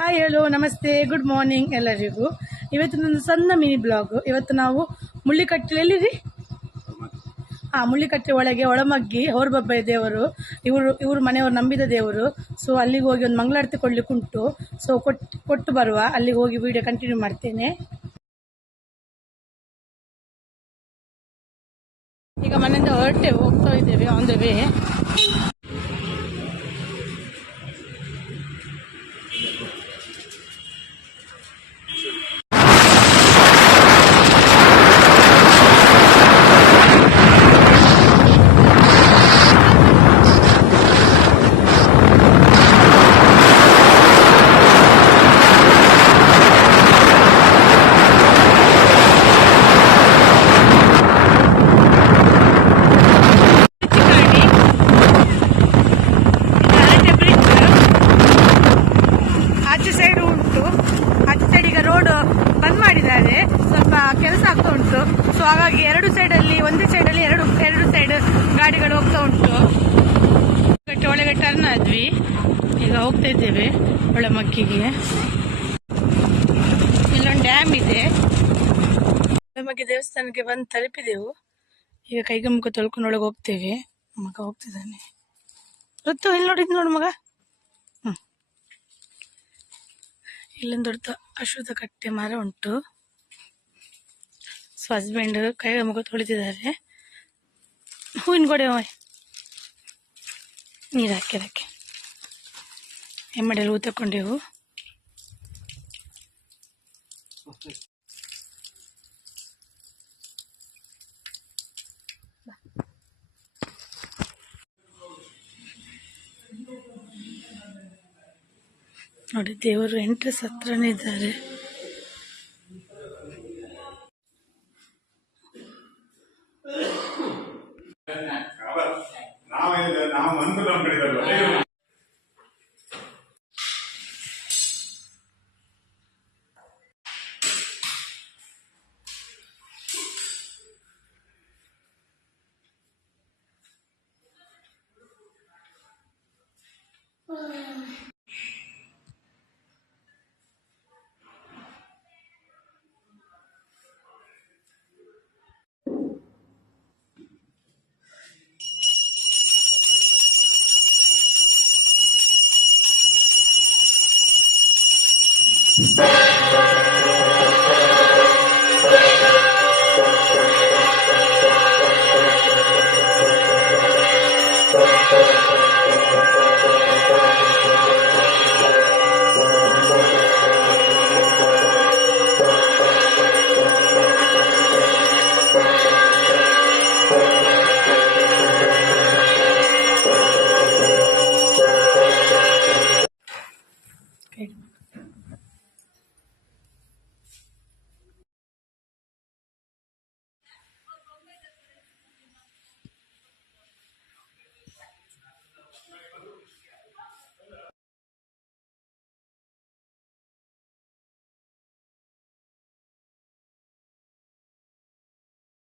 Hi hello ನಮಸ್ತೆ good morning ಎಲ್ಲರಿಗೂ. ಇವತ್ತು ನನ್ನ ಸಣ್ಣ ಮಿನಿ ಬ್ಲಾಗ್. ಇವತ್ತು ನಾವು ಮುಳ್ಳಿಕಟ್ಟೆಯಲ್ಲಿ ಮುಳ್ಳಿಕಟ್ಟೆ ಒಳಗೆ ಒಳಮಗ್ಗಿ ಹೊರಬಬ್ಬೆ ದೇವರು, ಇವರು ಮನೆಯವರು ನಂಬಿದ ದೇವರು. ಸೊ ಅಲ್ಲಿಗೆ ಹೋಗಿ ಒಂದು ಮಂಗಳಾರತಿ ಕೊಡ್ಲಿಕ್ಕೆ ಉಂಟು. ಸೊ ಕೊಟ್ಟು ಬರುವ, ಅಲ್ಲಿಗೆ ಹೋಗಿ ವಿಡಿಯೋ ಕಂಟಿನ್ಯೂ ಮಾಡ್ತೇನೆ. ಈಗ ಮನೆಯಿಂದ ಹೋಗ್ತಾ ಇದ್ದೇವೆ ಆನ್ ದ ವೇ. ಬಂದ್ ಮಾಡಿದ್ದಾರೆ, ಸ್ವಲ್ಪ ಕೆಲಸ ಆಗ್ತಾ ಉಂಟು. ಸೊ ಹಾಗಾಗಿ ಒಂದೇ ಸೈಡಲ್ಲಿ ಎರಡು ಸೈಡ್ ಗಾಡಿಗಳು ಹೋಗ್ತಾ ಉಂಟು. ಒಳಗೆ ಟರ್ನ್ ಆದ್ವಿ, ಈಗ ಹೋಗ್ತಾ ಇದ್ದೇವೆ ಒಳಮಗ್ಗಿಗೆ. ಇಲ್ಲೊಂದು ಡ್ಯಾಮ್ ಇದೆ. ಒಳಮಗ್ಗಿ ದೇವಸ್ಥಾನಕ್ಕೆ ಬಂದು ತಲುಪಿದೆವು. ಈಗ ಕೈಗೆ ಮುಖ ತೊಳ್ಕೊಂಡು ಒಳಗೆ ಹೋಗ್ತೇವೆ. ಮಗ ಹೋಗ್ತಿದ್ದಾನೆ, ಗೊತ್ತು ಇಲ್ಲಿ ನೋಡು ಮಗ. ಇಲ್ಲೊಂದು ದೊಡ್ಡ ಅಶ್ವತ್ಥ ಕಟ್ಟೆ ಮರ ಉಂಟು. ಸೊ ಹಸ್ಬೆಂಡ್ ಕೈಗೆ ಮುಖ ತೊಳಿತಿದ್ದಾರೆ. ಹೂವಿನ ಗೋಡೆ ನೀರು ಹಾಕಿ ಎಮ್ಮಡೆಯಲ್ಲಿ ಹೂ ತಕೊಂಡೆವು. ನೋಡಿ, ದೇವರು ಎಂಟ್ರೆನ್ಸ್ ಹತ್ರನೇ ಇದ್ದಾರೆ.